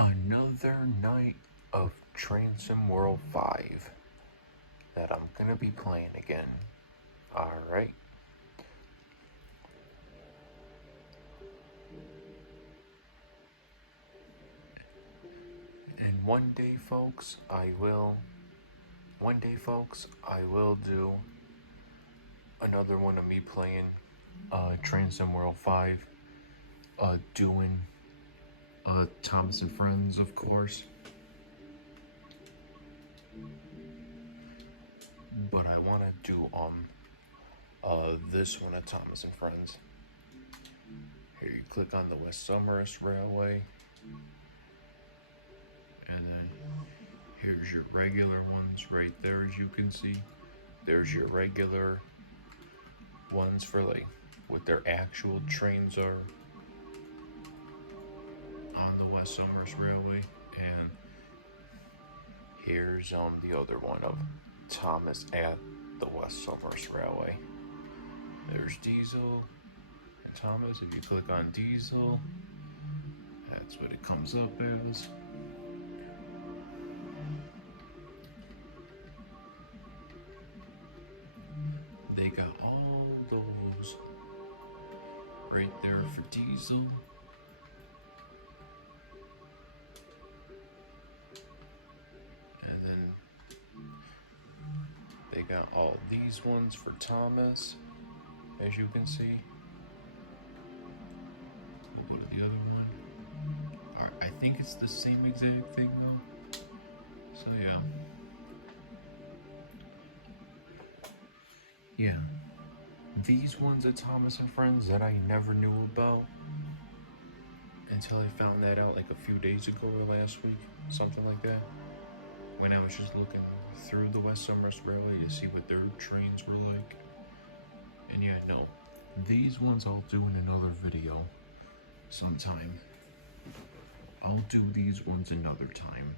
Another night of Train Sim World 5 that I'm gonna be playing again. Alright. And one day, folks, I will do another one of me playing Train Sim World 5. Doing Thomas and Friends, of course. But I want to do this one of Thomas and Friends. Here you click on the West Somers Railway, and then here's your regular ones right there. As you can see, there's your regular ones for like what their actual trains are on the West Somers Railway, and here's the other one of Thomas at the West Somers Railway. There's Diesel and Thomas. If you click on Diesel, that's what it comes up as. They got all those right there for Diesel. And then they got all these ones for Thomas, as you can see. We'll go to the other one. Alright, I think it's the same exact thing though. So yeah. Yeah. These ones are Thomas and Friends that I never knew about until I found that out like a few days ago or last week, something like that. When I was just looking through the West Somers Railway to see what their trains were like. And yeah, no, these ones I'll do in another video sometime. I'll do these ones another time.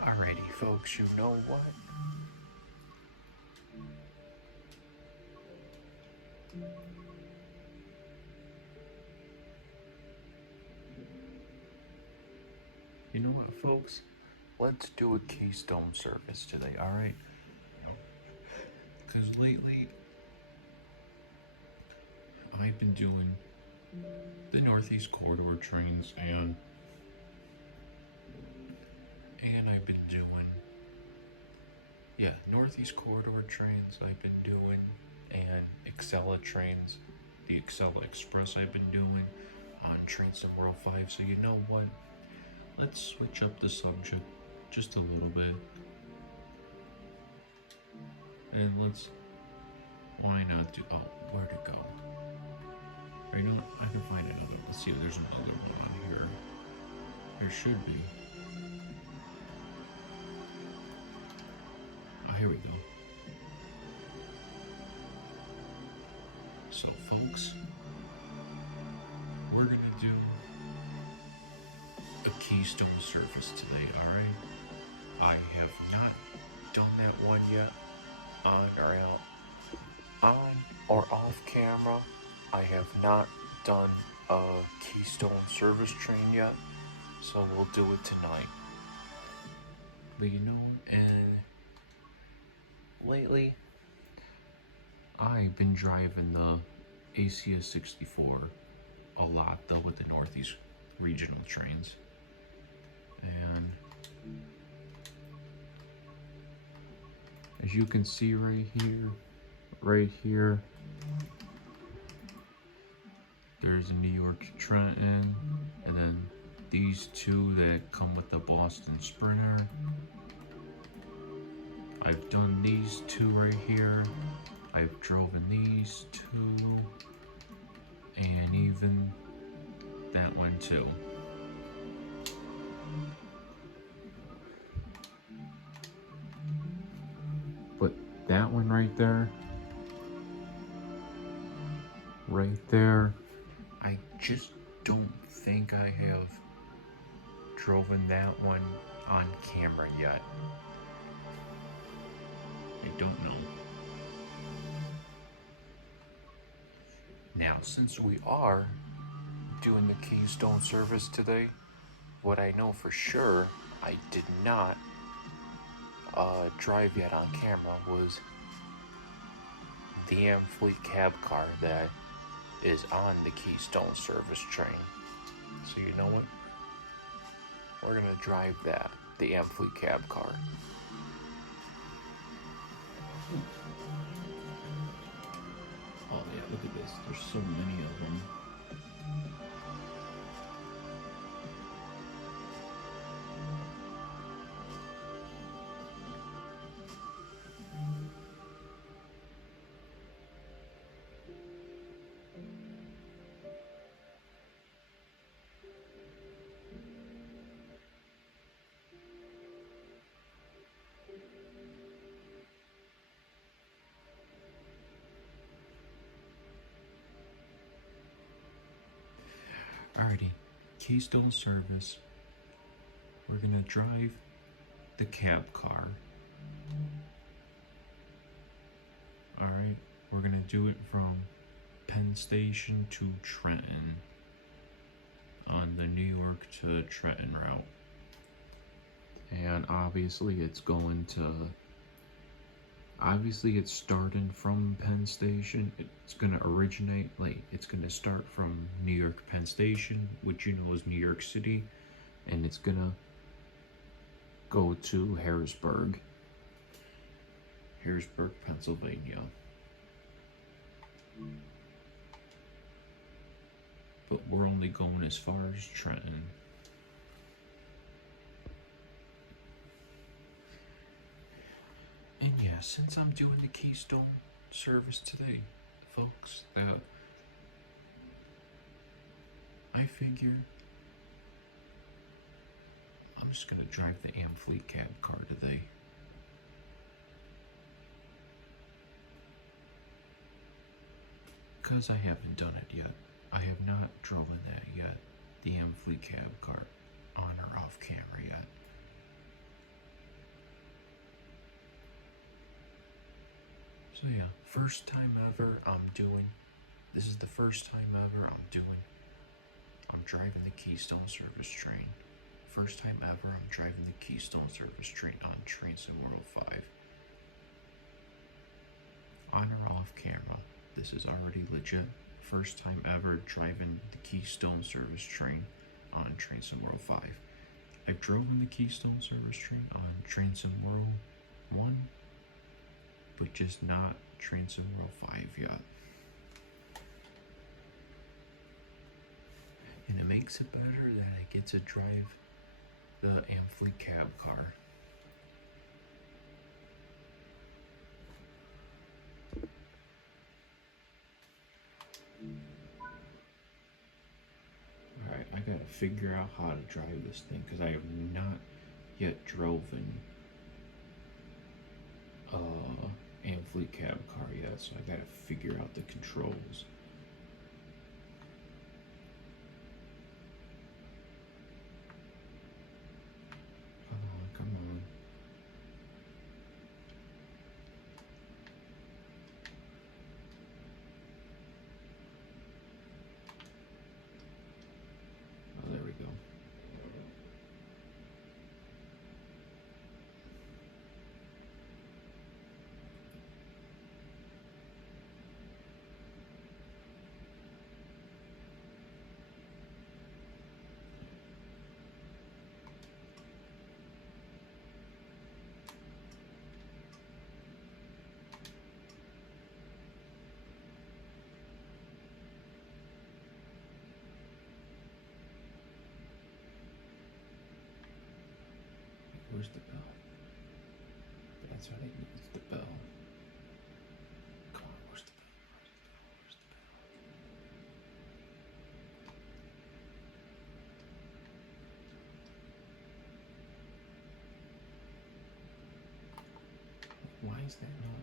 Alrighty, folks, you know what? You know what, folks? Let's do a Keystone service today, alright? Because lately, I've been doing the Northeast Corridor trains, and I've been doing, yeah, Northeast Corridor trains I've been doing, and Excella trains, the Excella Express I've been doing on Train Sim World 5. So you know what? Let's switch up the subject just a little bit. And why not do, oh, where'd it go? You know what? I can find another. Let's see if there's another one on here. There should be. Oh, here we go. So, folks, we're gonna do a Keystone service today, alright? I have not done that one yet, on or off camera. I have not done a Keystone service train yet, so we'll do it tonight. But you know, and lately, I've been driving the ACS 64 a lot though with the Northeast regional trains. And as you can see right here, there's a New York to Trenton, and then these two that come with the Boston Sprinter. I've done these two right here. I've driven these two. too. But that one right there, I just don't think I have driven that one on camera yet. I don't know. Now, since we are doing the Keystone service today, what I know for sure I did not drive yet on camera was the Amfleet Cab Car that is on the Keystone service train. So you know what? We're gonna drive that, the Amfleet Cab Car. Oh yeah, look at this. There's so many of them. Alrighty, Keystone service. We're gonna drive the cab car. Alright, we're gonna do it from Penn Station to Trenton on the New York to Trenton route. And obviously it's starting from Penn Station. It's gonna originate, it's gonna start from New York Penn Station, which you know is New York City, and it's gonna go to Harrisburg, Pennsylvania. But we're only going as far as Trenton. And yeah, since I'm doing the Keystone service today, folks, that I figure I'm just gonna drive the Amfleet Cab Car today. Because I haven't done it yet. I have not driven that yet, the Amfleet Cab Car, on or off camera yet. So yeah, first time ever this is the first time ever I'm driving the Keystone service train. First time ever I'm driving the Keystone service train on Trains in World 5. On or off camera, this is already legit. First time ever driving the Keystone service train on Trains in World 5. I've driven the Keystone service train on Trains in World 1, but just not Trains in World 5 yet. And it makes it better that I get to drive the Amfleet Cab Car. Alright, I gotta figure out how to drive this thing because I have not yet driven Amfleet Cab Car yet, so I gotta figure out the controls. Come on. Oh, there we go. Where's the bell? That's what I need. It's the bell. Come on, where's the bell? Where's the bell? Where's the bell? is that not?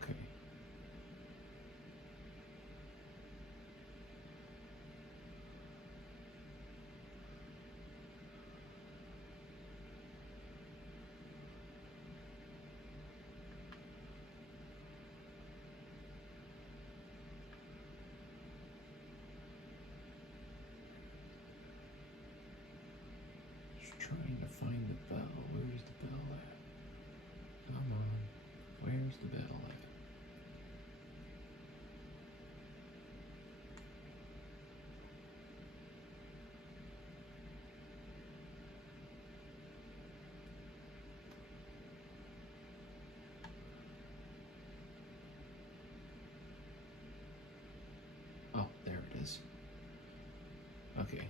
Okay. Just trying to find the bell. Where's the bell at? Come on. Where's the bell at? Oh, there it is. Okay.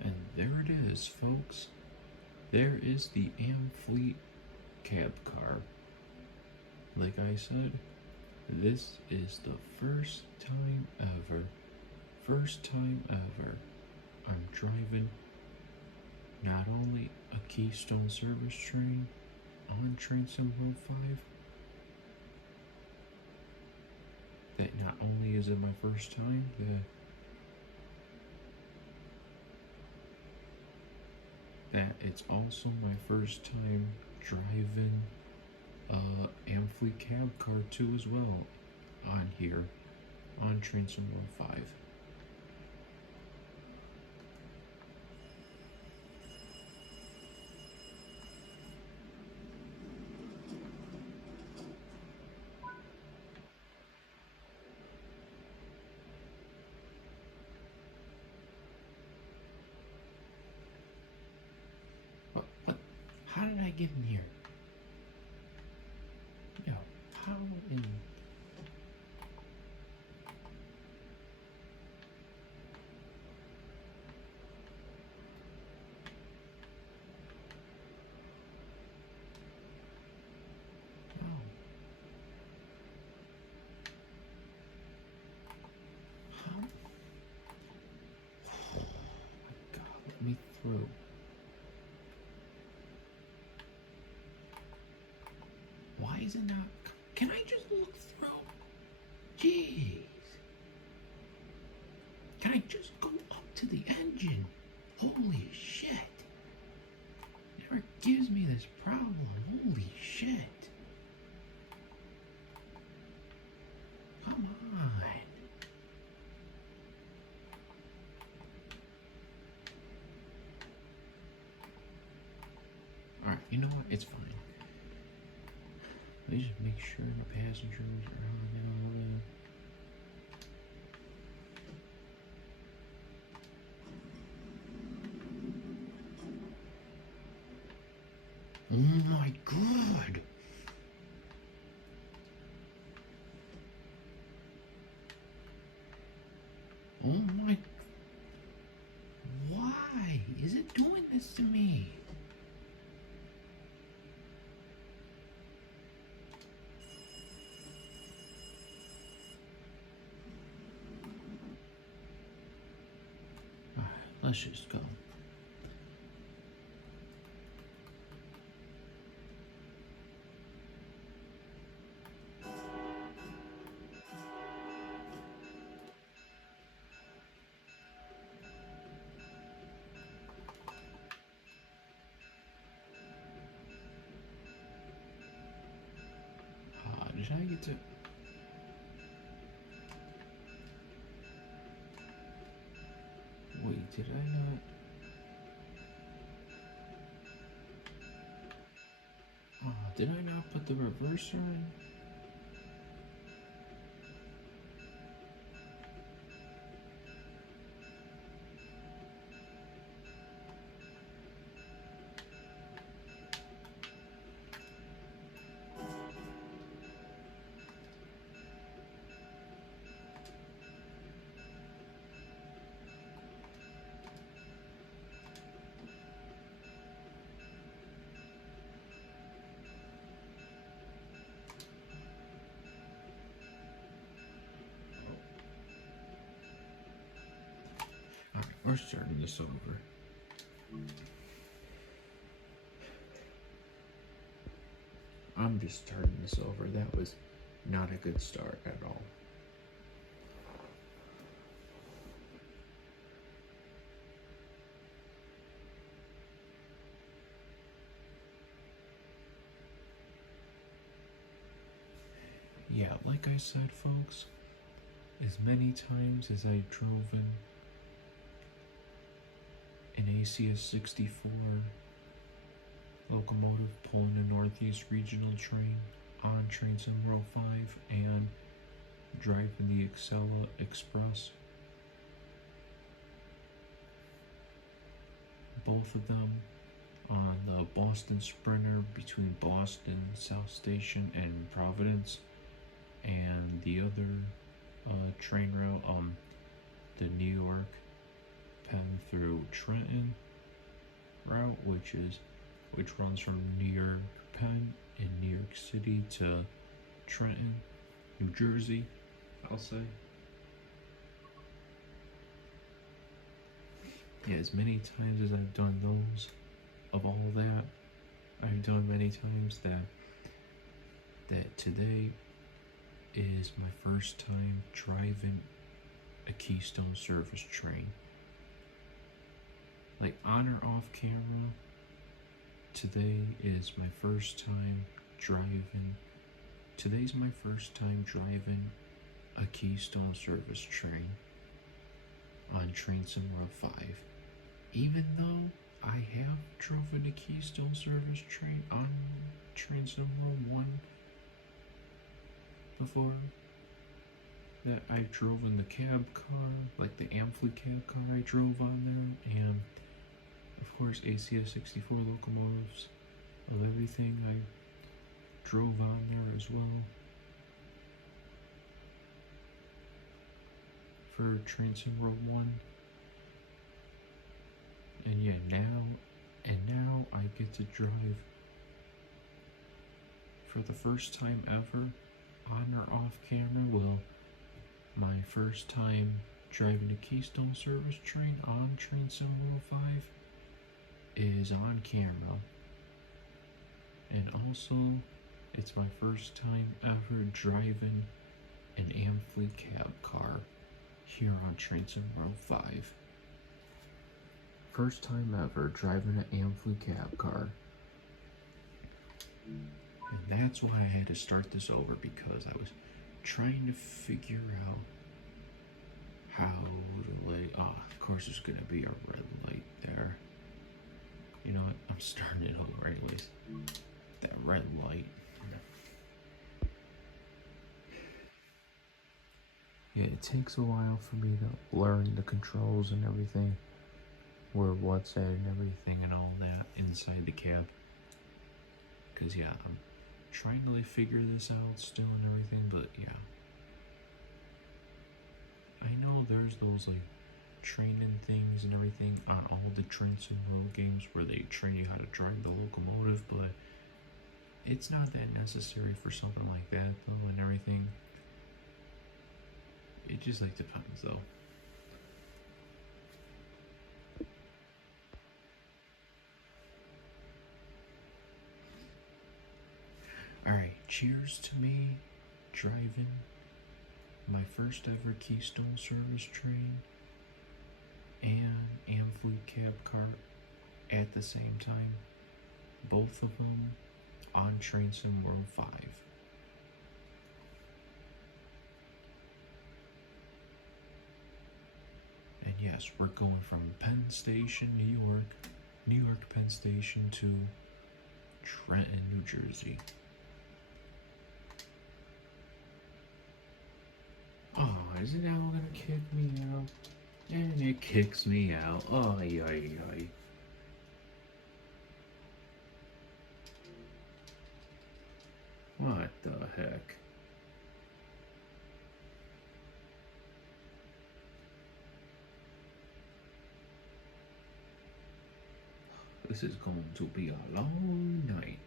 And there it is, folks. There is the Amfleet Cab Car. Like I said, this is the first time ever I'm driving not only a Keystone service train on Train Sim Road 5, that not only is it my first time, that it's also my first time driving Amfleet Cab Car 2 as well on here on Train Sim Road 5. What? How did I get in here? Yo, how in... No. How? Oh my God, let me through. Why is it not... Can I just look through? Jeez. Can I just go up to the engine? Holy shit. Never gives me this problem. Holy shit. Come on. Alright, you know what? It's fine. Let me just make sure the passengers are on and all that. Oh my God! Oh my... Why is it doing this to me? Alright, let's just go. Did I get to... Wait, did I not... Did I not put the reverser in? We're starting this over. I'm just starting this over. That was not a good start at all. Yeah, like I said, folks, as many times as I drove in an ACS 64 locomotive pulling a Northeast Regional train on Train Sim World 5 and driving the Excella Express, both of them on the Boston Sprinter between Boston, South Station, and Providence, and the other train route, the New York Penn through Trenton route, which runs from New York Penn in New York City to Trenton, New Jersey, I'll say. Yeah, as many times as I've done those, of all that, I've done many times that today is my first time driving a Keystone service train. Like, on or off camera, today is my first time driving. Today's my first time driving a Keystone service train on Train Sim World 5. Even though I have driven a Keystone service train on Train Sim World 1 before, that I drove in the cab car, like the Amfleet Cab Car I drove on there, and of course ACS 64 locomotives of everything I drove on there as well for Train Sim World 1. And yeah, now I get to drive for the first time ever, on or off camera. Well, my first time driving a Keystone service train on Train Sim World 5 is on camera. And also, it's my first time ever driving an Amfleet Cab Car here on Train Sim World 5. First time ever driving an Amfleet Cab Car. And that's why I had to start this over, because I was trying to figure out how to of course there's gonna be a red light there. You know what, I'm starting it over anyways. That red light. Yeah, it takes a while for me to learn the controls and everything, where what's at and everything and all that inside the cab. Cause yeah, I'm trying to figure this out still and everything, but yeah. I know there's those training things and everything on all the Train Sim World games where they train you how to drive the locomotive, but it's not that necessary for something like that though and everything. It just depends though. Alright, cheers to me driving my first ever Keystone service train and Amfleet Cab Car at the same time. Both of them on Train Sim World 5. And yes, we're going from Penn Station, New York Penn Station to Trenton, New Jersey. Oh, isn't that gonna kick me out? And it kicks me out. Ay, ay, ay. What the heck? This is going to be a long night.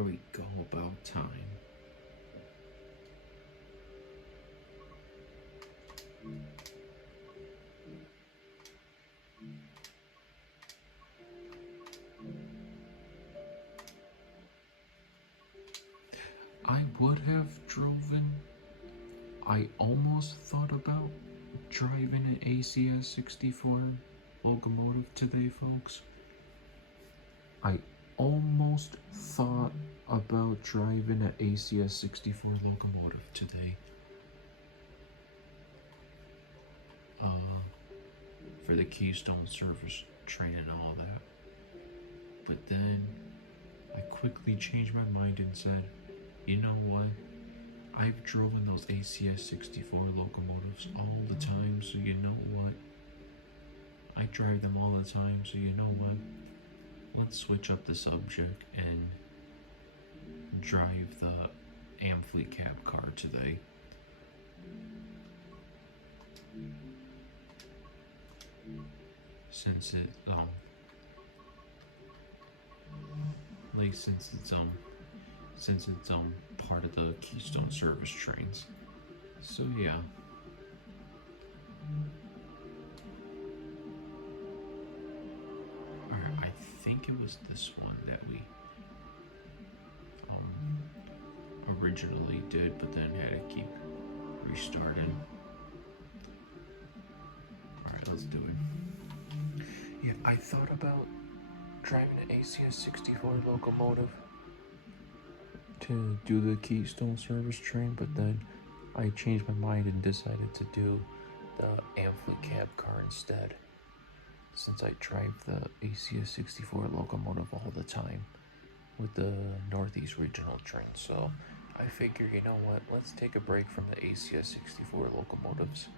There we go, about time. I would have driven. I almost thought about driving an ACS 64 locomotive today, folks. I almost thought about driving an ACS 64 locomotive today. For the Keystone service train and all that. But then I quickly changed my mind and said, you know what? I've driven those ACS 64 locomotives all the time, so you know what? I drive them all the time, so you know what? Let's switch up the subject and drive the Amfleet Cab Car today. Since it's part of the Keystone service trains. So yeah. Alright, I think it was this one that we originally did, but then had to keep restarting. Alright, let's do it. Yeah, I thought about driving an ACS 64 locomotive to do the Keystone service train, but then I changed my mind and decided to do the Amfleet Cab Car instead, since I drive the ACS 64 locomotive all the time with the Northeast Regional train. So I figure, you know what, let's take a break from the ACS 64 locomotives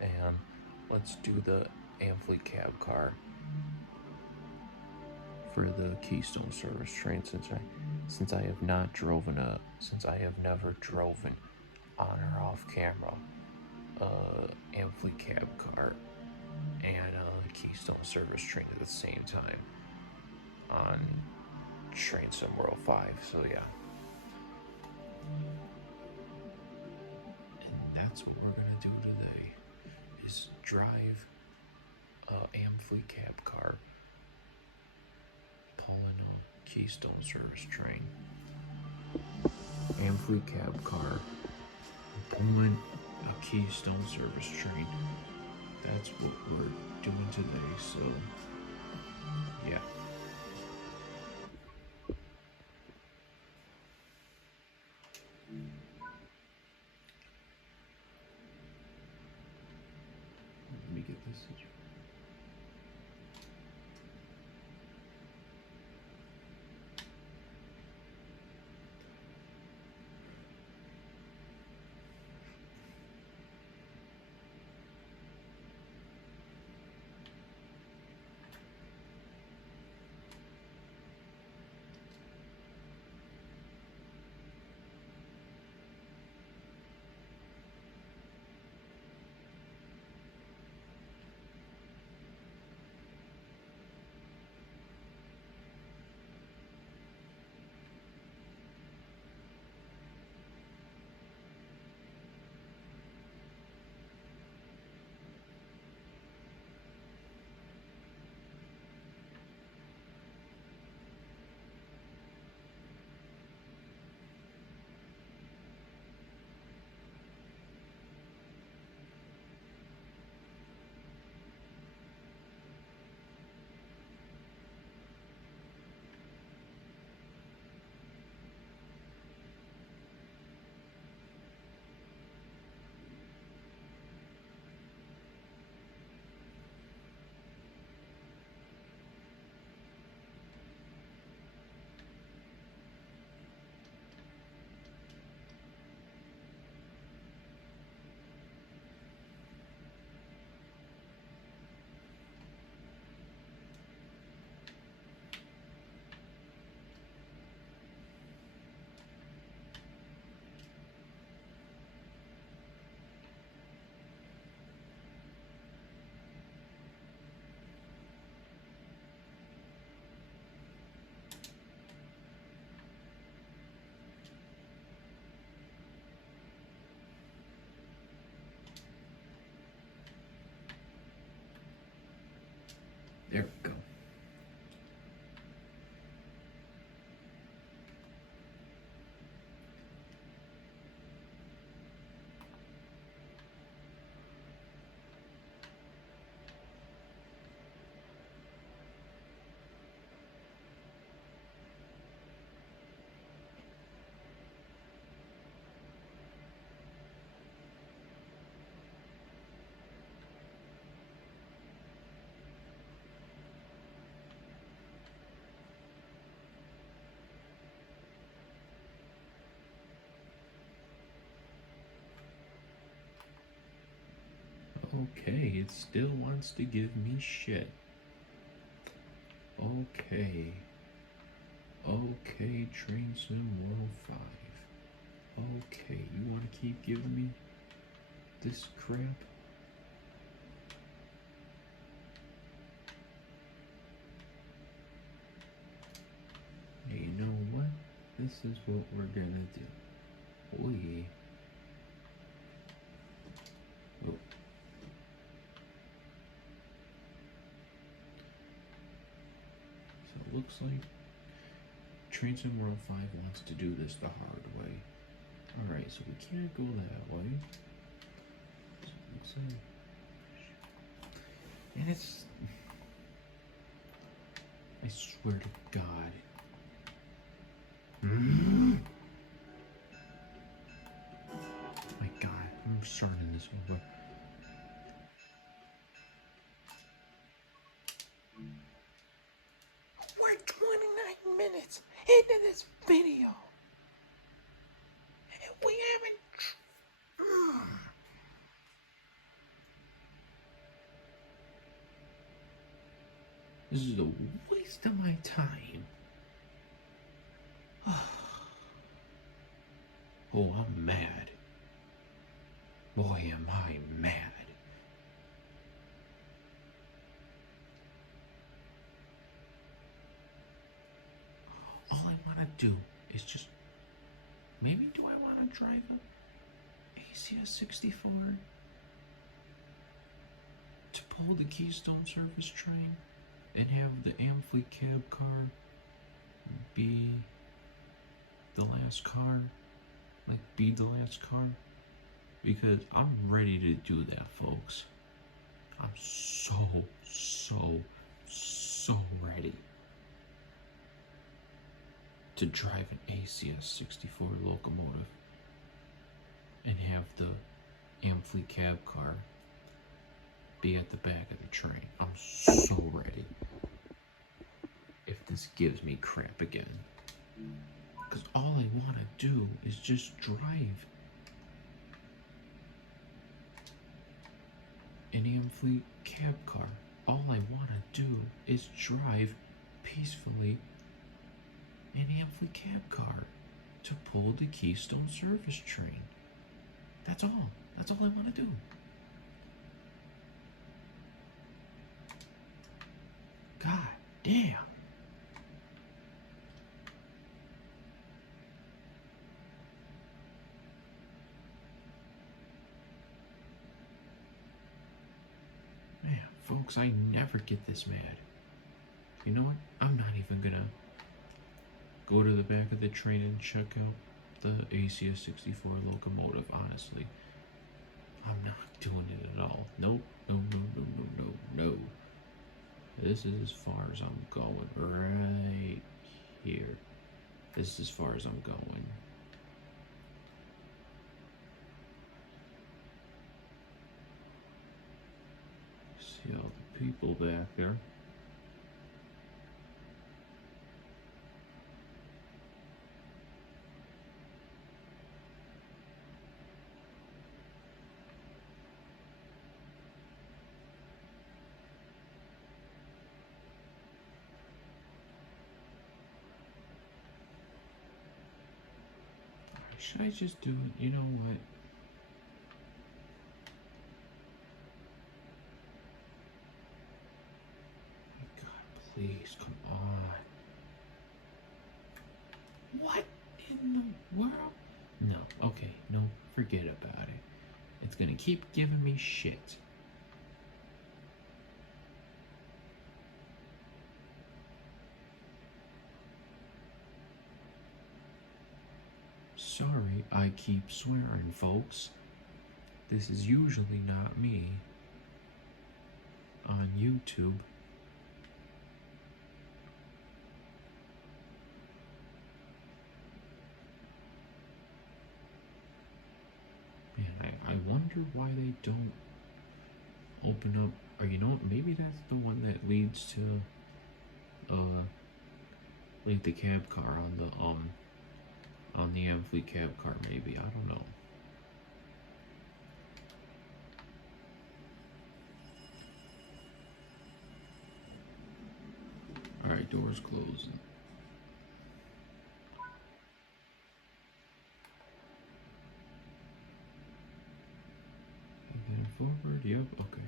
and let's do the Amfleet Cab Car for the Keystone service train, since I have never driven on or off camera Amfleet Cab Car and Keystone service train at the same time on Train Sim World 5. So yeah, and that's what we're gonna do today, is drive Amfleet Cab Car pulling a Keystone service train. Amfleet Cab Car pulling a Keystone service train. That's what we're doing today, so yeah. Let me get this. There we go. Okay, it still wants to give me shit. Okay. Okay, Train Sim World 5. Okay, you want to keep giving me this crap? Hey, you know what? This is what we're gonna do. We... Oh. So it looks like Train Sim World 5 wants to do this the hard way. Alright, so we can't go that way. So it looks like... And it's... I swear to God. My God, I'm starting this over. We're 29 minutes into this video. And we haven't... This is a waste of my time. Oh, I'm mad. Boy, am I mad. All I want to do is just... Maybe do I want to drive a ACS 64 to pull the Keystone Service train and have the Amfleet Cab Car be the last car? Like, be the last car? Because I'm ready to do that, folks. I'm so ready to drive an ACS 64 locomotive and have the Amfleet Cab Car be at the back of the train. I'm so ready. If this gives me crap again. Because all I want to do is just drive an Amfleet Cab Car. All I want to do is drive peacefully an Amfleet Cab Car to pull the Keystone Service train. That's all. That's all I want to do. God damn. Man, folks, I never get this mad. You know what? I'm not even gonna go to the back of the train and check out the ACS 64 locomotive, honestly. I'm not doing it at all. Nope. No. This is as far as I'm going. Right here. This is as far as I'm going. See all the people back there. Should I just do it? You know what? God, please, come on. What in the world? No, okay, no, forget about it. It's gonna keep giving me shit. I keep swearing, folks. This is usually not me on YouTube. Man, I wonder why they don't open up, or maybe that's the one that leads to like the cab car on the Amfleet Cab Car, maybe. I don't know. Alright, doors closed. Moving forward, yep, okay.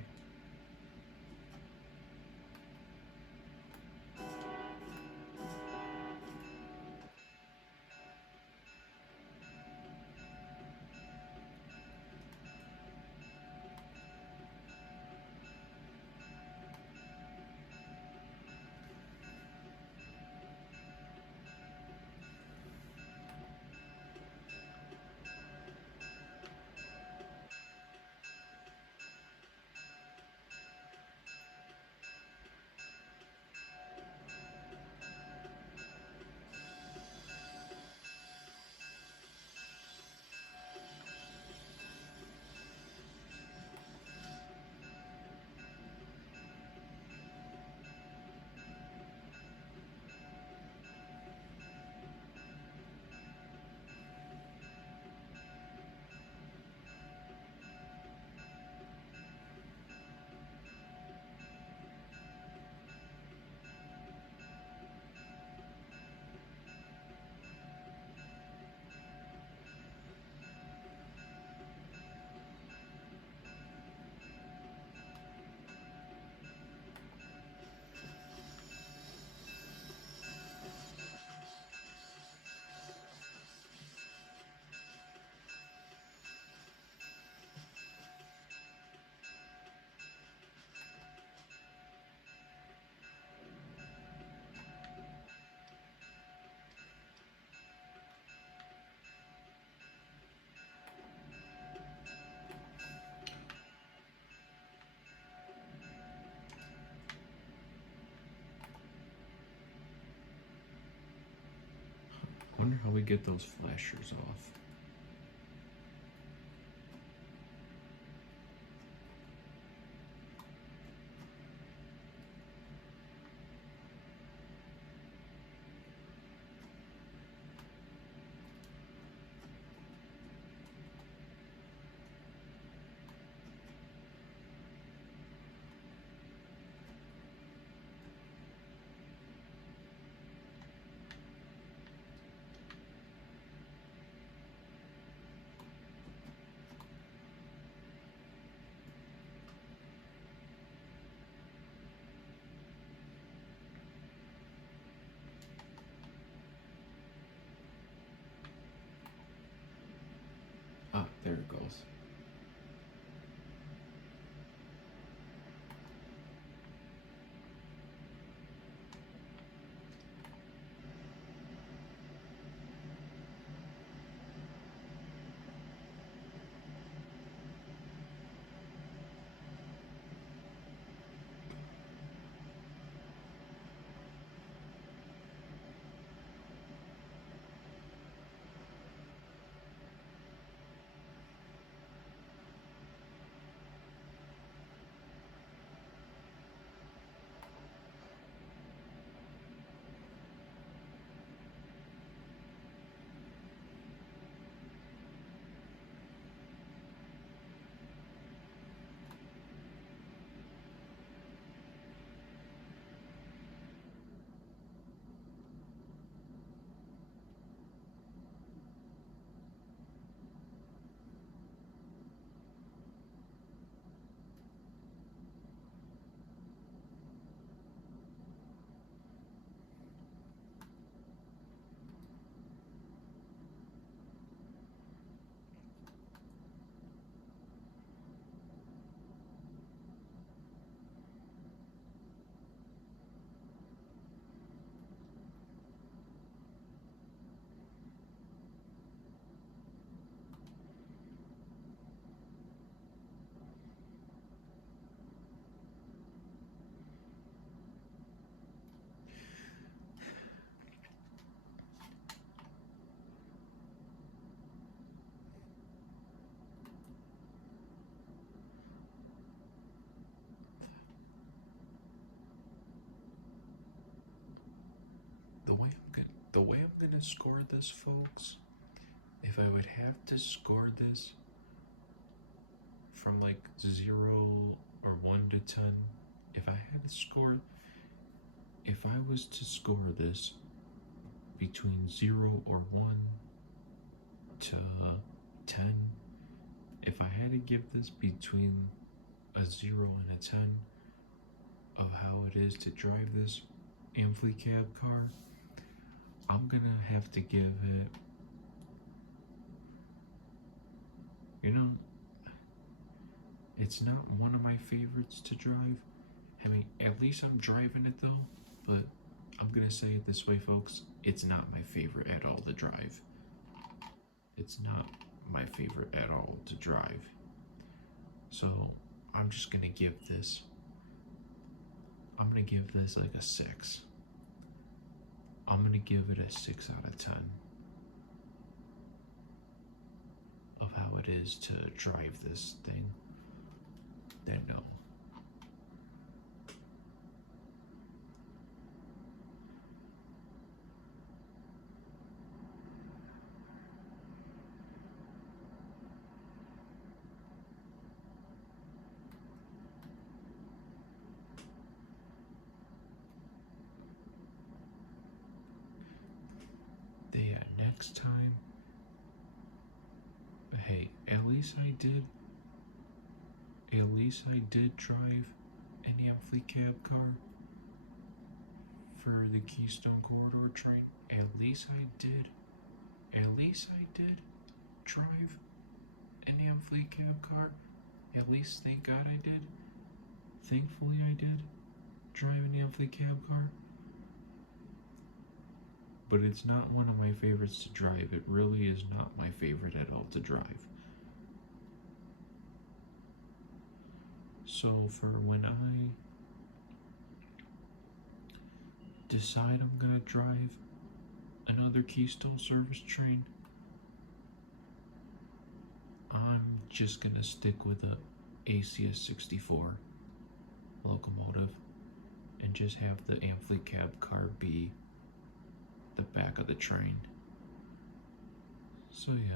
Wonder how we get those flashers off. Ah, there it goes. the way I'm gonna score this, folks, if I would have to score this from like 0 or 1 to 10, if I had to score, if I was to score this between 0 or 1 to 10, if I had to give this between a 0 and a 10 of how it is to drive this Amfleet Cab Car, I'm gonna have to give it, you know, it's not one of my favorites to drive. I mean, at least I'm driving it though, but I'm gonna say it this way, folks, it's not my favorite at all to drive. It's not my favorite at all to drive. So I'm just gonna give this, like a 6. I'm gonna give it a 6 out of 10 of how it is to drive this thing. Then no. Next time, hey, at least I did drive an Amfleet Cab Car for the Keystone Corridor train. At least I did drive an Amfleet Cab Car. At least, thank God I did. Thankfully I did drive an Amfleet Cab Car. But it's not one of my favorites to drive. It really is not my favorite at all to drive. So for when I decide I'm gonna drive another Keystone service train, I'm just gonna stick with the ACS 64 locomotive and just have the Amfleet Cab Car be the back of the train. So yeah.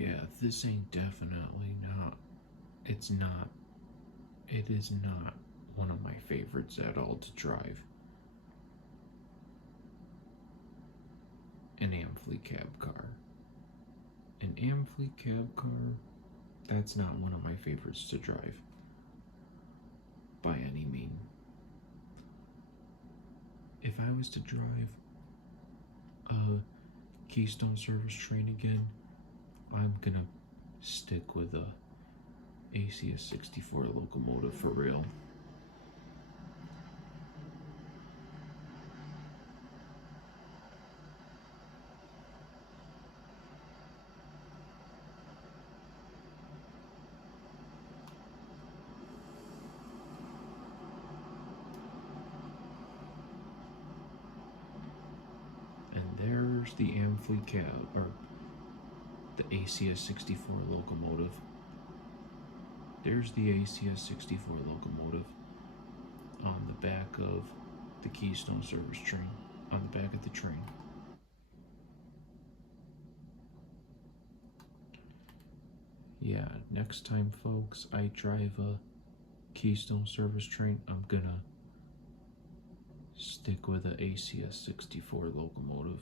Yeah, this ain't definitely not. It's not. It is not one of my favorites at all to drive. An Amfleet Cab Car. An Amfleet Cab Car, that's not one of my favorites to drive. By any mean. If I was to drive a Keystone Service train again, I'm gonna stick with a ACS 64 locomotive for real. And there's the Amfleet Cab, or the ACS 64 locomotive. There's the ACS 64 locomotive on the back of the Keystone Service train, on the back of the train. Yeah, next time, folks, I drive a Keystone Service train, I'm gonna stick with the ACS 64 locomotive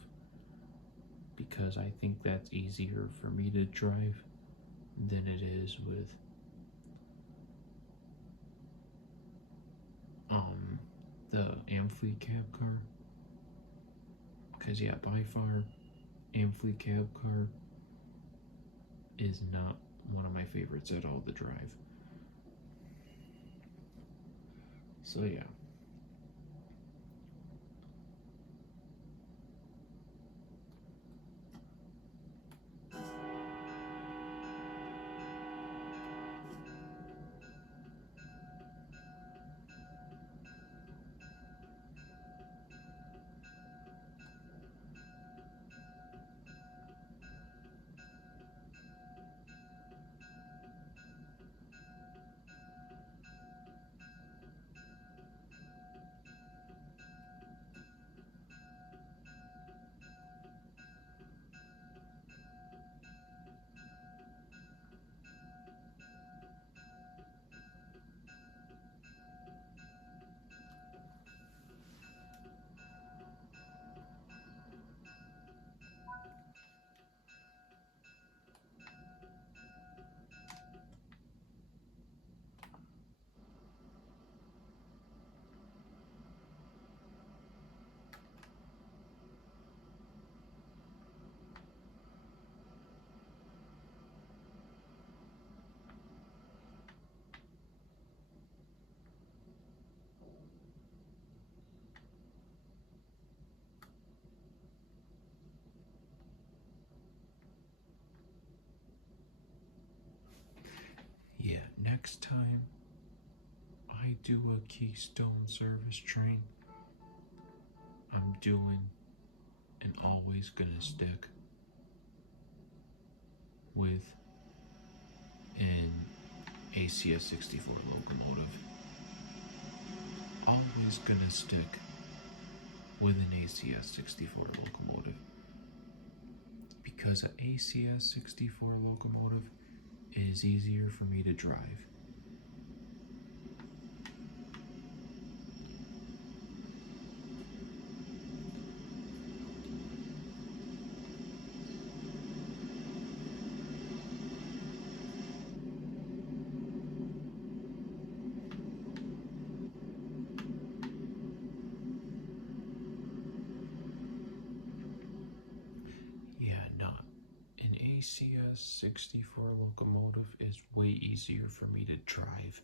because I think that's easier for me to drive than it is with the Amfleet Cab Car. Because, yeah, by far, Amfleet Cab Car is not one of my favorites at all to drive. So, yeah. Yeah, next time I do a Keystone Service train, I'm doing and always gonna stick with an ACS 64 locomotive. Always gonna stick with an ACS 64 locomotive because an ACS 64 locomotive is easier for me to drive. Yeah, not. An ACS 64 locomotive is way easier for me to drive,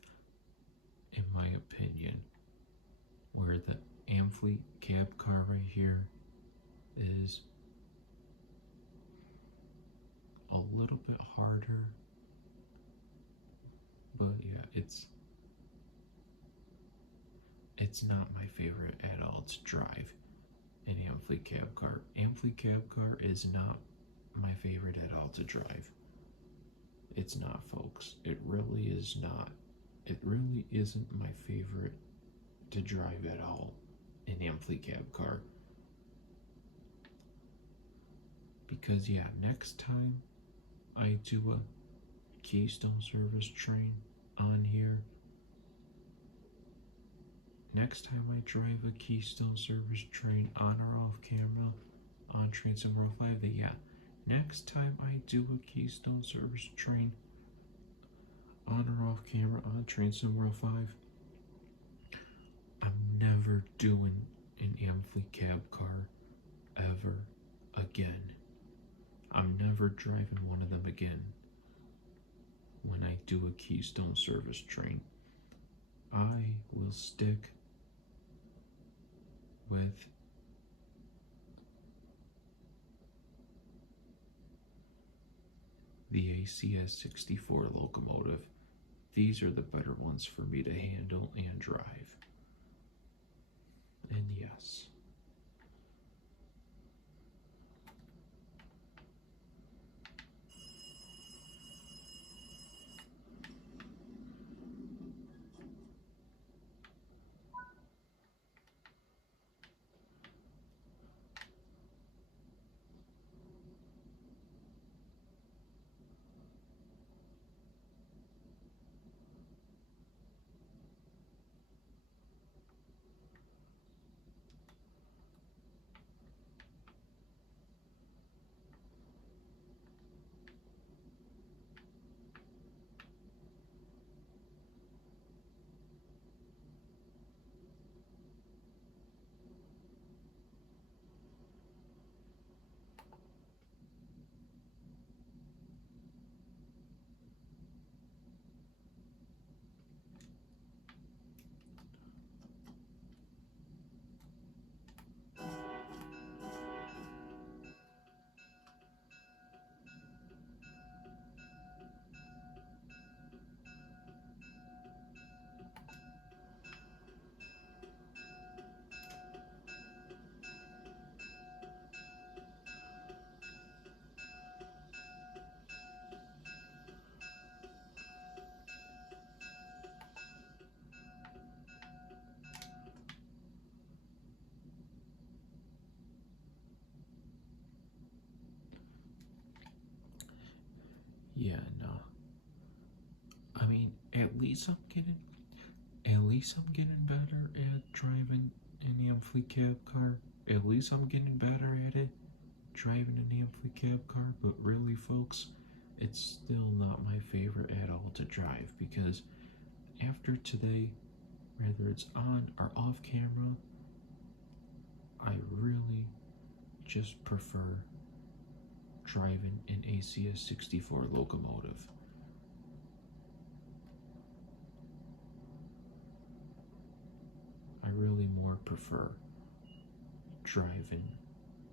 in my opinion. Where the Amfleet Cab Car right here is a little bit harder, but yeah, it's not my favorite at all to drive an Amfleet Cab Car. Amfleet Cab Car is not my favorite at all to drive. It's not, folks. It really is not. It really isn't my favorite to drive at all, an Amfleet Cab Car. Because, yeah, next time I do a Keystone Service train on here. Next time I drive a Keystone Service train on or off camera on Transit 5, yeah. Next time I do a Keystone Service train on or off camera on Transit 5, I'm never doing an Amfleet Cab Car ever again. I'm never driving one of them again when I do a Keystone Service train. I will stick with the ACS 64 locomotive. These are the better ones for me to handle and drive. And yes, yeah, no. I mean, at least I'm getting better at driving an Amfleet Cab Car. At least I'm getting better at it driving an Amfleet Cab Car. But really, folks, it's still not my favorite at all to drive because after today, whether it's on or off camera, I really just prefer driving an ACS 64 locomotive. I really more prefer driving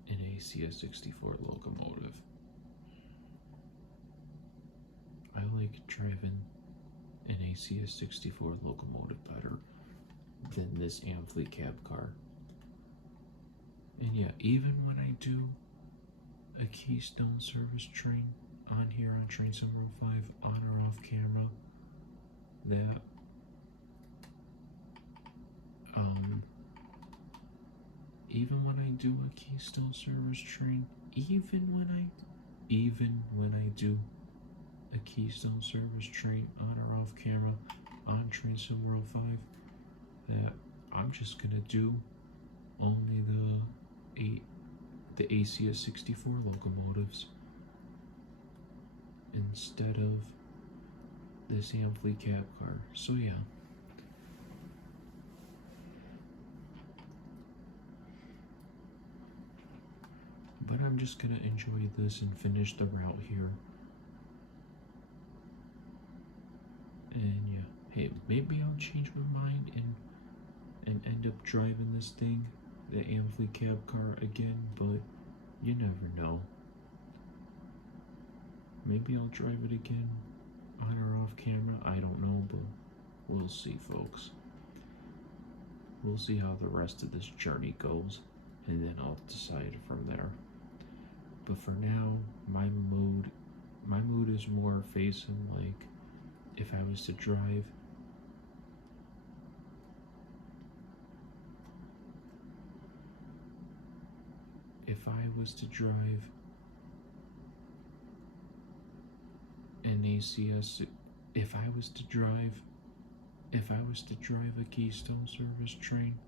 an ACS 64 locomotive. I like driving an ACS 64 locomotive better than this Amfleet Cab Car. And yeah, even when I do a Keystone Service train on here on Train 705 on or off camera, that even when I do a Keystone Service train, even when I do a Keystone Service train on or off camera on Train 705, that I'm just gonna do only the ACS 64 locomotives instead of this Amfleet Cab Car. So yeah. But I'm just gonna enjoy this and finish the route here. And yeah, hey, maybe I'll change my mind and end up driving this thing, the Amfleet Cab Car again, but you never know. Maybe I'll drive it again on or off camera, I don't know, but we'll see, folks. We'll see how the rest of this journey goes, and then I'll decide from there. But for now, my mood is more facing like if I was to drive an ACS. If I was to drive, a Keystone Service train,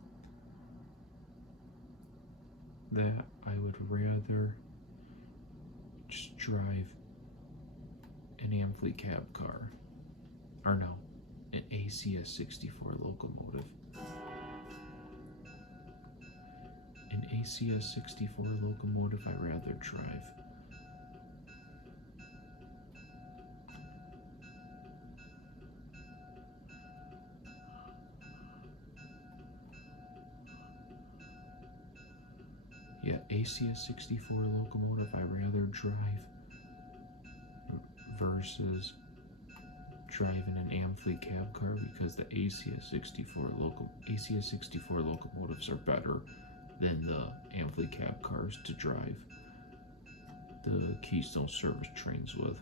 that I would rather just drive an Amfleet Cab Car, or no, an ACS 64 locomotive. An ACS 64 locomotive I rather drive. Yeah, ACS 64 locomotive I rather drive versus driving an Amfleet Cab Car, because the ACS 64 locomotives are better than the Amfleet Cab Cars to drive the Keystone Service trains with.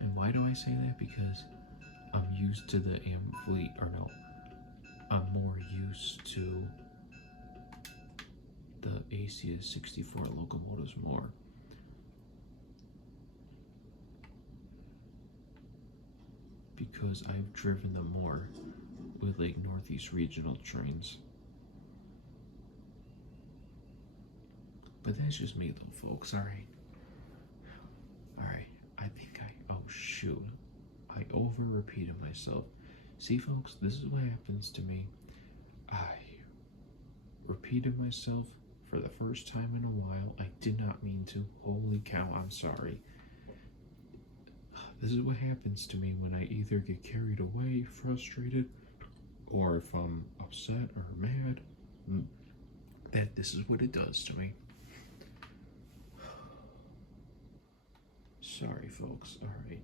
And why do I say that? Because I'm used to the Amfleet, or no, I'm more used to the ACS 64 locomotives more. Because I've driven them more with like Northeast Regional trains. But that's just me though, folks. Alright. I think oh shoot. I over repeated myself. See, folks, this is what happens to me. I repeated myself for the first time in a while. I did not mean to. Holy cow, I'm sorry. This is what happens to me when I either get carried away, frustrated, or if I'm upset or mad. This is what it does to me. Sorry, folks. Alright.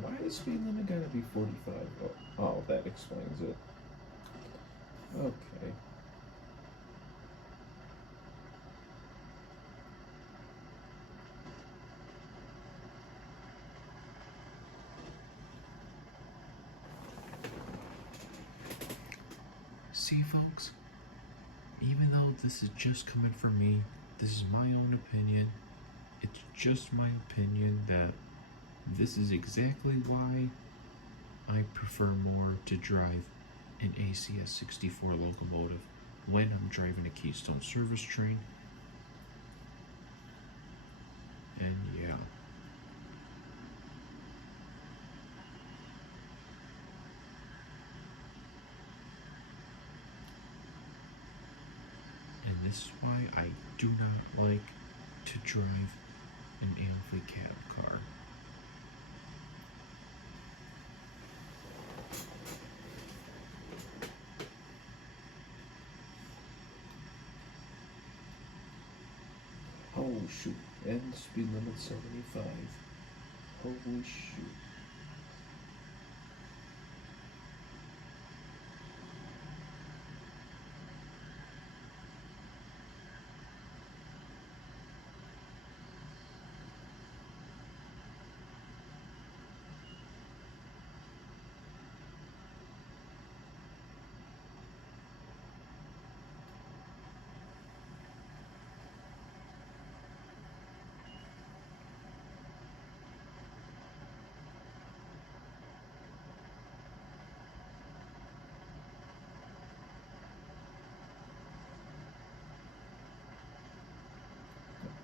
Why the speed limit gotta be 45? Oh, that explains it. Okay. See, folks, even though this is just coming from me. This is my own opinion. It's just my opinion that this is exactly why I prefer more to drive an ACS 64 locomotive when I'm driving a Keystone service train. And yeah. And this is why I do not like to drive an Amfleet Cab Car. Oh shoot, and the speed limit 75. Holy shoot.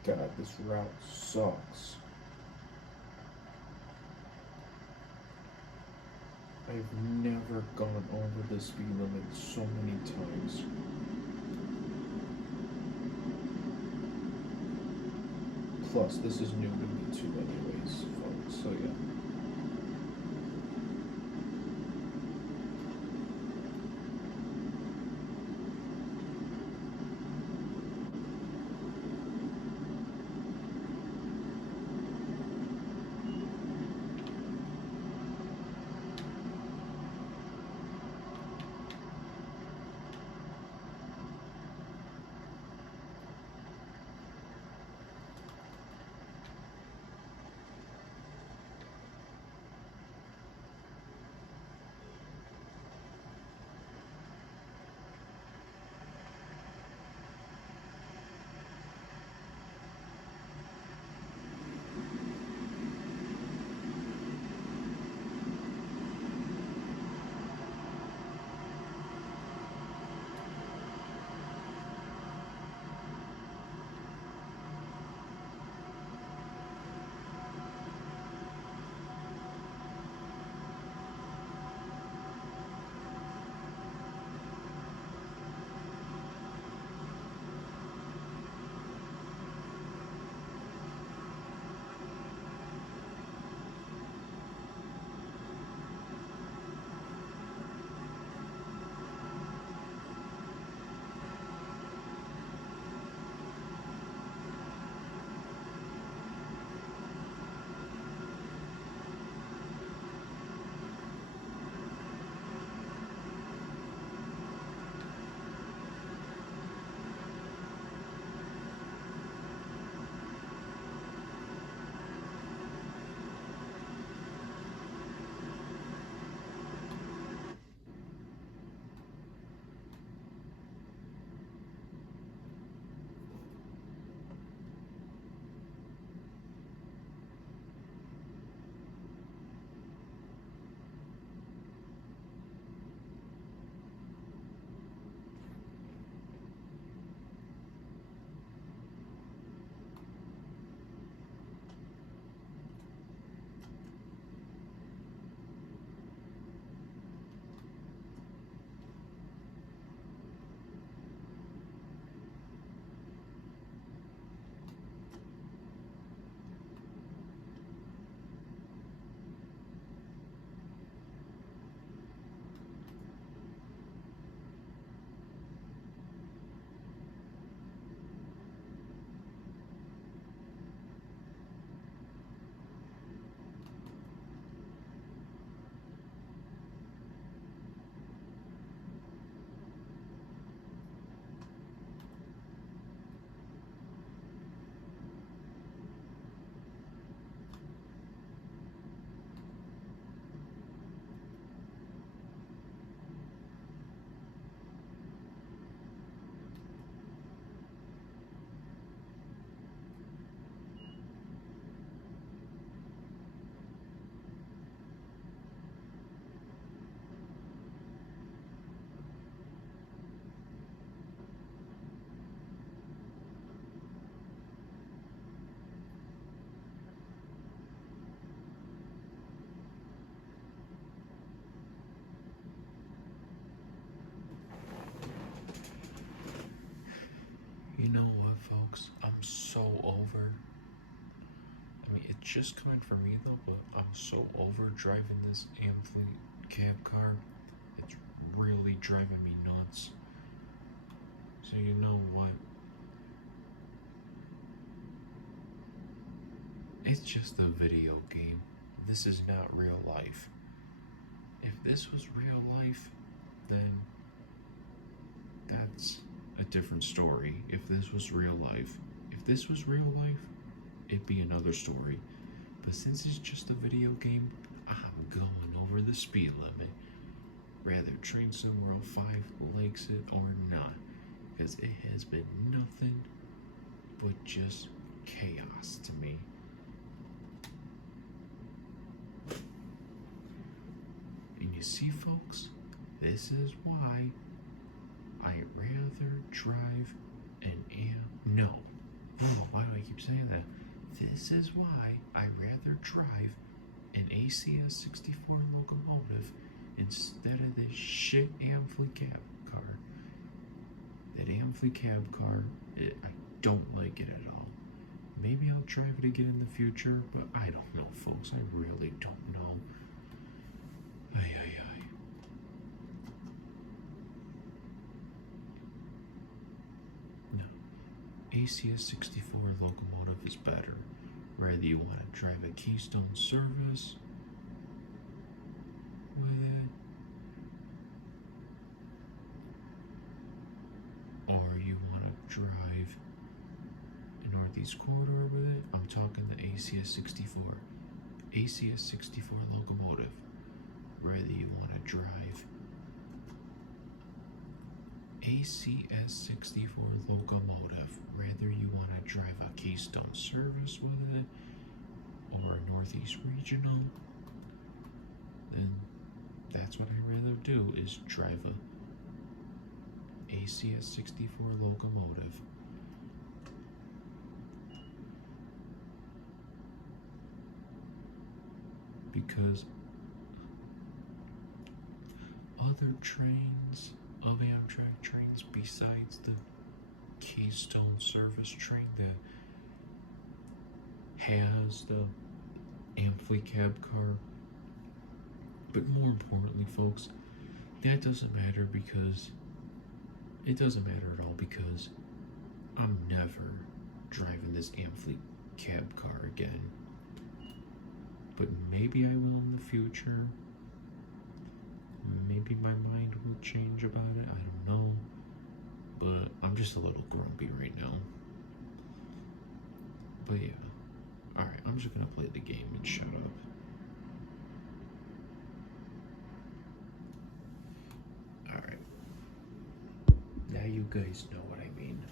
God, this route sucks. I've never gone over the speed limit so many times. Plus, this is new to me too anyways, folks, so yeah. You know what, folks? I'm so over. I mean, it's just coming from me though, but I'm so over driving this Amfleet cab car. It's really driving me nuts. So, you know what? It's just a video game. This is not real life. If this was real life, then that's a different story. If this was real life, it'd be another story. But since it's just a video game, I'm going over the speed limit. Rather Train Sim World 5 likes it or not, because it has been nothing but just chaos to me. And you see, folks, this is why I'd rather drive why do I keep saying that? This is why I'd rather drive an ACS 64 locomotive instead of this shit Amfleet Cab Car. That Amfleet Cab Car, I don't like it at all. Maybe I'll drive it again in the future, but I don't know, folks. I really don't know. Ay. No. ACS 64 locomotive is better. Whether you want to drive a Keystone service with it, or you want to drive a Northeast Corridor with it, I'm talking the ACS 64. ACS 64 locomotive. Whether you want to drive ACS 64 locomotive, whether you want to drive a Keystone service with it or a Northeast Regional, then that's what I'd rather do, is drive a ACS 64 locomotive. Because other trains of Amtrak trains besides the Keystone service train that has the Amfleet Cab Car, but more importantly, folks, that doesn't matter, because it doesn't matter at all, because I'm never driving this Amfleet Cab Car again. But maybe I will in the future. Maybe my mind will change about it, I don't know. But I'm just a little grumpy right now. But yeah. Alright, I'm just gonna play the game and shut up. Alright. Now you guys know what I mean.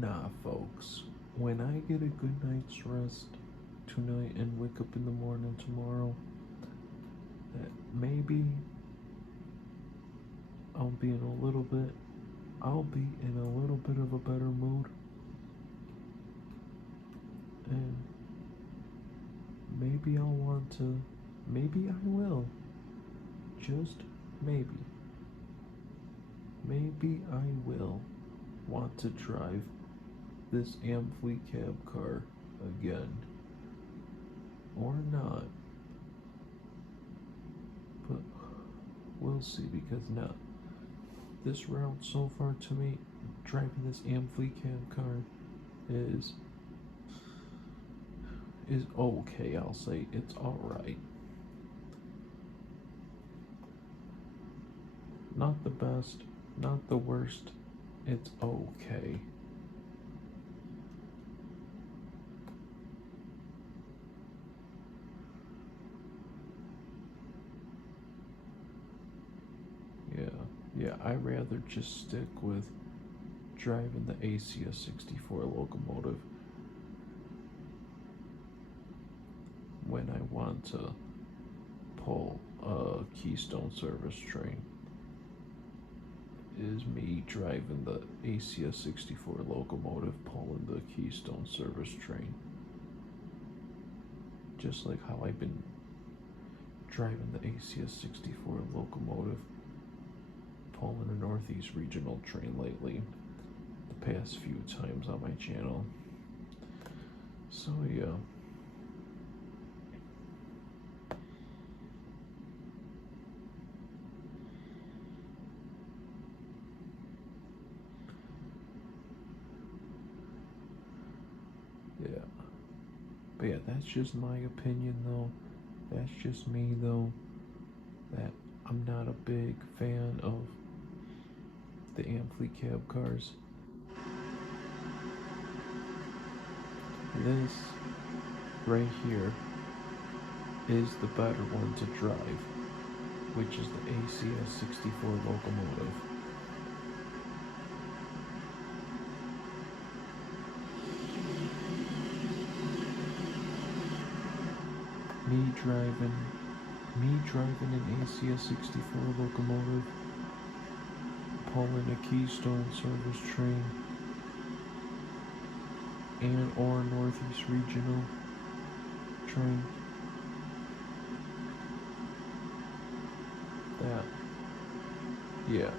Nah, folks. When I get a good night's rest tonight and wake up in the morning tomorrow, that maybe I'll be in a little bit, I'll be in a little bit of a better mood, and maybe I'll want to, maybe I will, just maybe, maybe I will want to drive this Amfleet Cab Car again, or not, but we'll see, because now this route so far to me, driving this Amfleet Cab Car is okay. I'll say it's all right. Not the best, not the worst. It's okay. Yeah, I'd rather just stick with driving the ACS 64 locomotive when I want to pull a Keystone service train. Is me driving the ACS 64 locomotive pulling the Keystone service train. Just like how I've been driving the ACS 64 locomotive pulling a Northeast Regional train lately, the past few times on my channel. So yeah. Yeah. But yeah, that's just my opinion though. That's just me though. That I'm not a big fan of the Amfleet Cab Cars. This right here is the better one to drive, which is the ACS 64 locomotive. Me driving an ACS 64 locomotive, pulling a Keystone service train and or Northeast Regional train. That, yeah,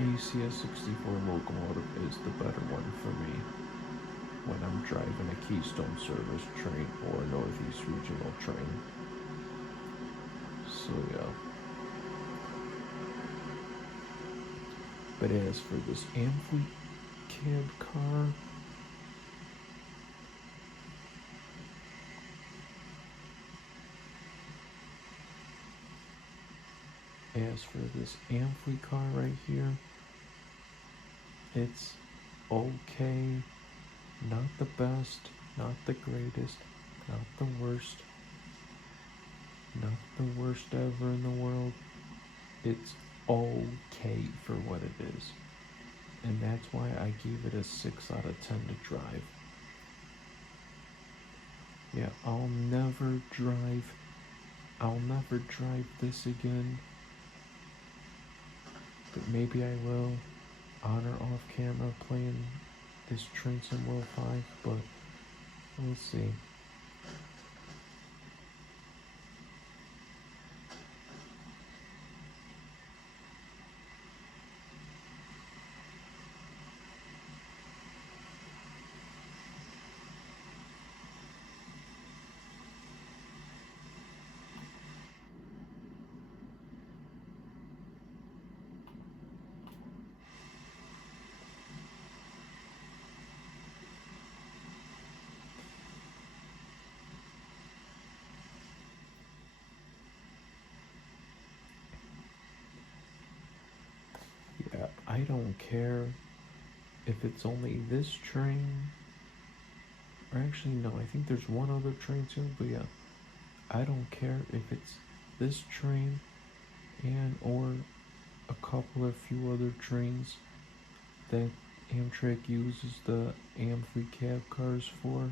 ACS 64 locomotive is the better one for me when I'm driving a Keystone service train or a Northeast Regional train. So yeah. But as for this Amfleet Cab Car, right here, it's okay. Not the best, not the greatest, not the worst, not the worst ever in the world. It's okay for what it is. And that's why I gave it a 6 out of 10 to drive. Yeah, I'll never drive this again. But maybe I will, on or off camera, playing this Train Sim World 5, but we'll see. Yeah, I don't care if it's only this train, or actually no, I think there's one other train too, but yeah, I don't care if it's this train and or a couple of few other trains that Amtrak uses the Amfleet Cab Cars for.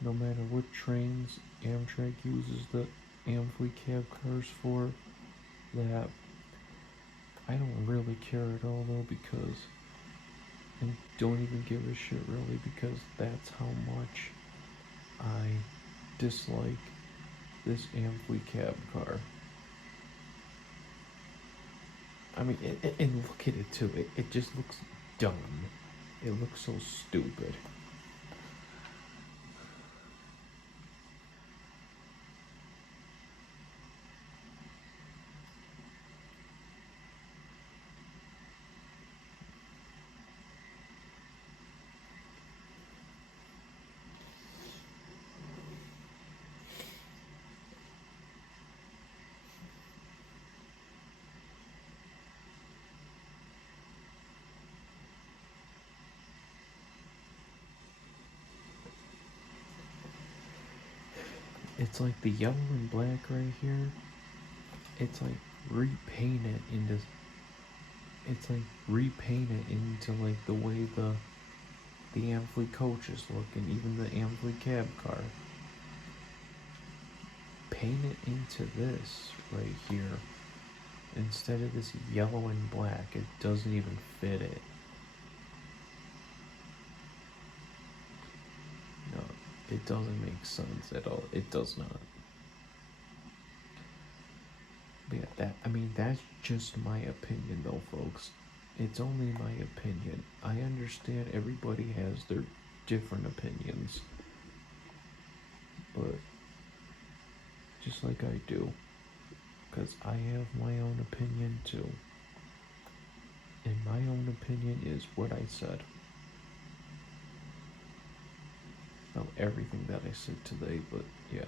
No matter what trains Amtrak uses the Amfleet Cab Cars for, that I don't really care at all though, because and don't even give a shit really, because that's how much I dislike this Amfleet Cab Car. I mean, and look at it too. It just looks dumb. It looks so stupid. It's like the yellow and black right here. It's like repaint it into. It's like repaint it into like the way the Amfleet coaches look, and even the Amfleet Cab Car. Paint it into this right here instead of this yellow and black. It doesn't even fit it. No, it doesn't make sense at all. It does not. But yeah, that's just my opinion though, folks. It's only my opinion. I understand everybody has their different opinions, but just like I do, because I have my own opinion too. And my own opinion is what I said. Not everything that I said today, but yeah.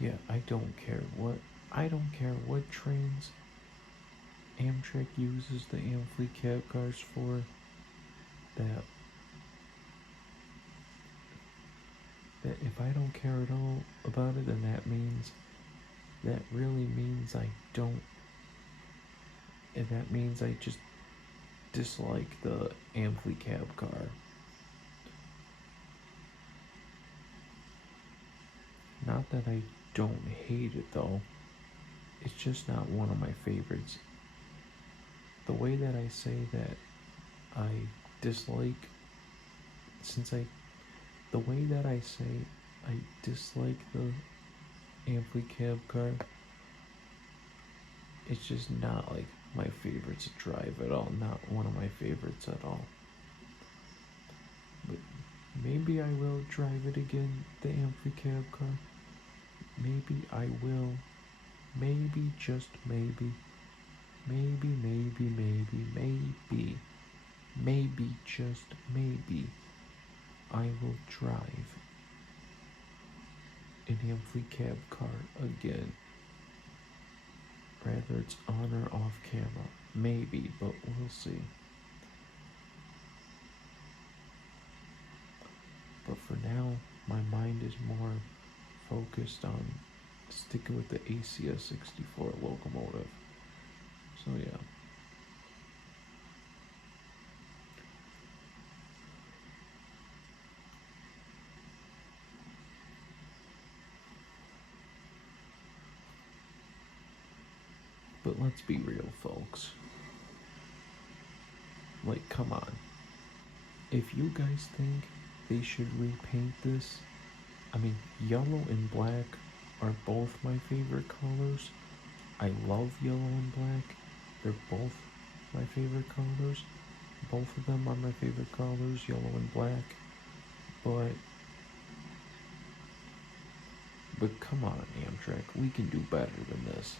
Yeah, I don't care what trains Amtrak uses the Amfleet cab cars for. That that if I don't care at all about it, then that really means I don't, and that means I just dislike the Amfleet cab car. Not that I don't hate it though. It's just not one of my favorites. The way that I say that I dislike, since I, the way that I say I dislike the Amfleet cab car, it's just not like my favorite to drive at all. Not one of my favorites at all. But maybe I will drive it again, the Amfleet cab car. Maybe I will. Maybe, just maybe. Maybe. Maybe, just maybe. I will drive an Amfleet cab car again. Whether it's on or off camera. Maybe, but we'll see. But for now, my mind is more focused on sticking with the ACS 64 locomotive. So yeah. But let's be real, folks. Like, come on. If you guys think they should repaint this, I mean, yellow and black are both my favorite colors. I love yellow and black. They're both my favorite colors. Both of them are my favorite colors, yellow and black. But come on, Amtrak, we can do better than this.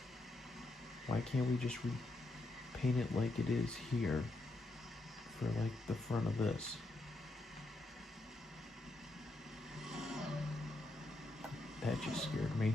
Why can't we just repaint it like it is here for like the front of this? That just scared me.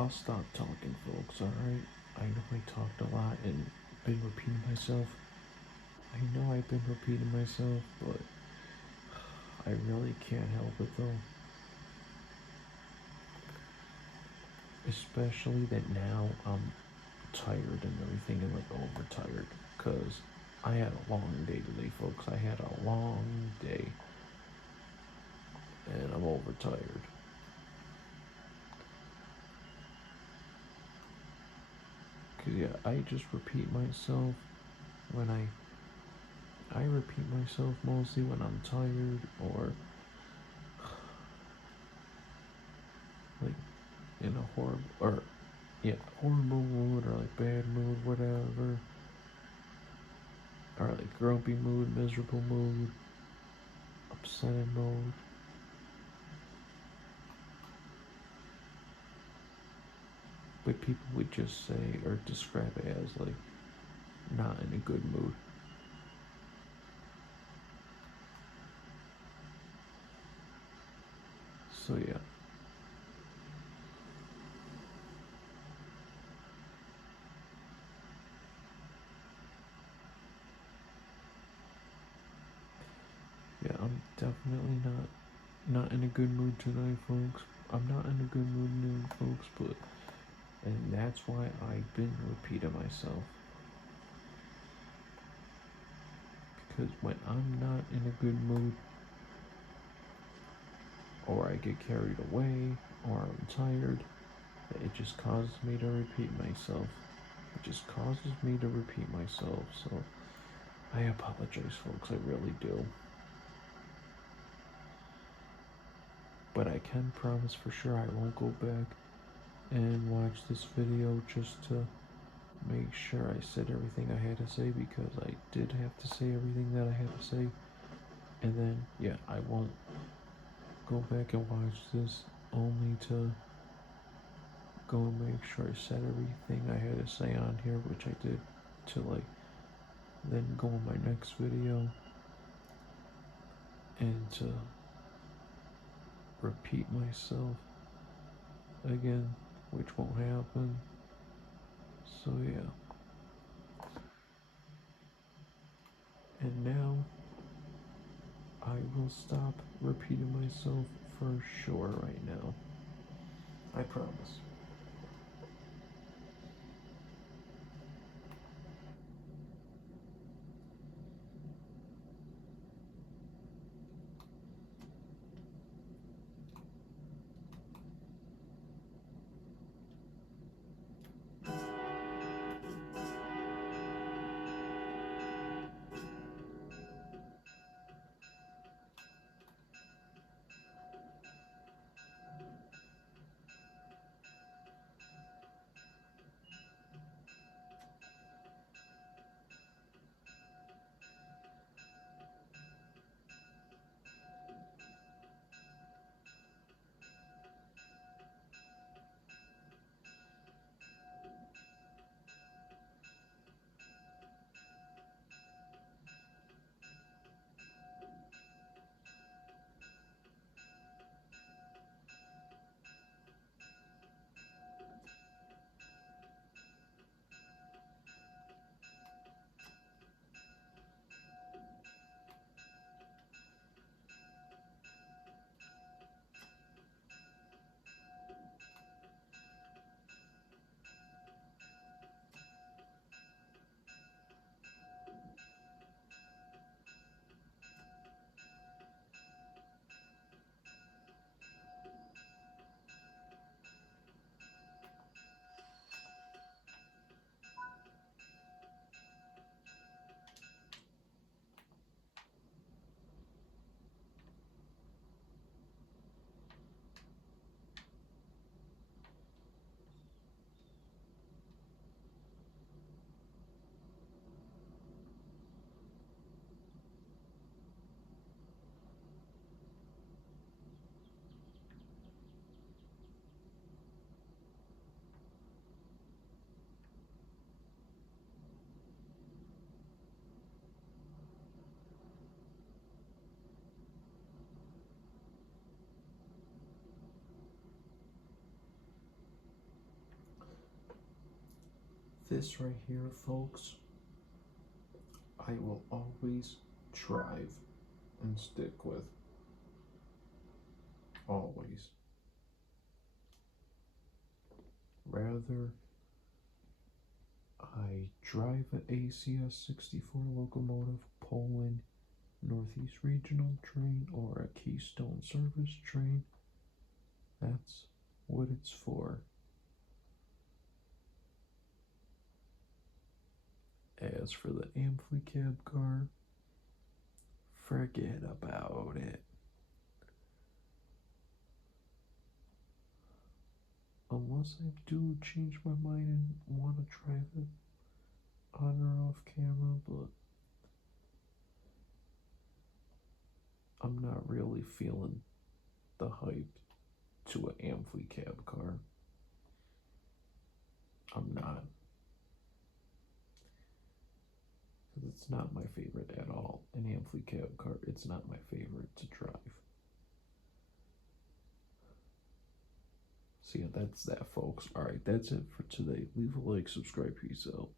I'll stop talking, folks, alright? I know I talked a lot and been repeating myself. I know I've been repeating myself, but I really can't help it though. Especially that now I'm tired and everything and like overtired. Cause I had a long day today, folks. I had a long day and I'm overtired. Cause yeah, I just repeat myself when I repeat myself mostly when I'm tired or like in a horrible or yeah, horrible mood or like bad mood, whatever. Or like grumpy mood, miserable mood, upset mode. But people would just say or describe it as like not in a good mood. So yeah. Yeah, I'm definitely not in a good mood tonight, folks. I'm not in a good mood now, folks, but and that's why I've been repeating myself. Because when I'm not in a good mood, or I get carried away, or I'm tired, it just causes me to repeat myself. It just causes me to repeat myself. So I apologize, folks. I really do. But I can promise for sure I won't go back and watch this video just to make sure I said everything I had to say because I did have to say everything that I had to say. And then, yeah, I won't go back and watch this only to go and make sure I said everything I had to say on here, which I did, to like then go on my next video and to repeat myself again, which won't happen. So, yeah. And now I will stop repeating myself for sure right now. I promise. This right here, folks, I will always drive and stick with. Always. Rather, I drive a ACS 64 locomotive, Poland Northeast Regional train, or a Keystone Service train. That's what it's for. As for the Amfleet Cab Car, forget about it. Unless I do change my mind and want to drive it on or off camera, but I'm not really feeling the hype to an Amfleet Cab Car. I'm not. Because it's not my favorite at all. An Amfleet Cab Car, it's not my favorite to drive. So yeah, that's that, folks. Alright, that's it for today. Leave a like, subscribe, peace out.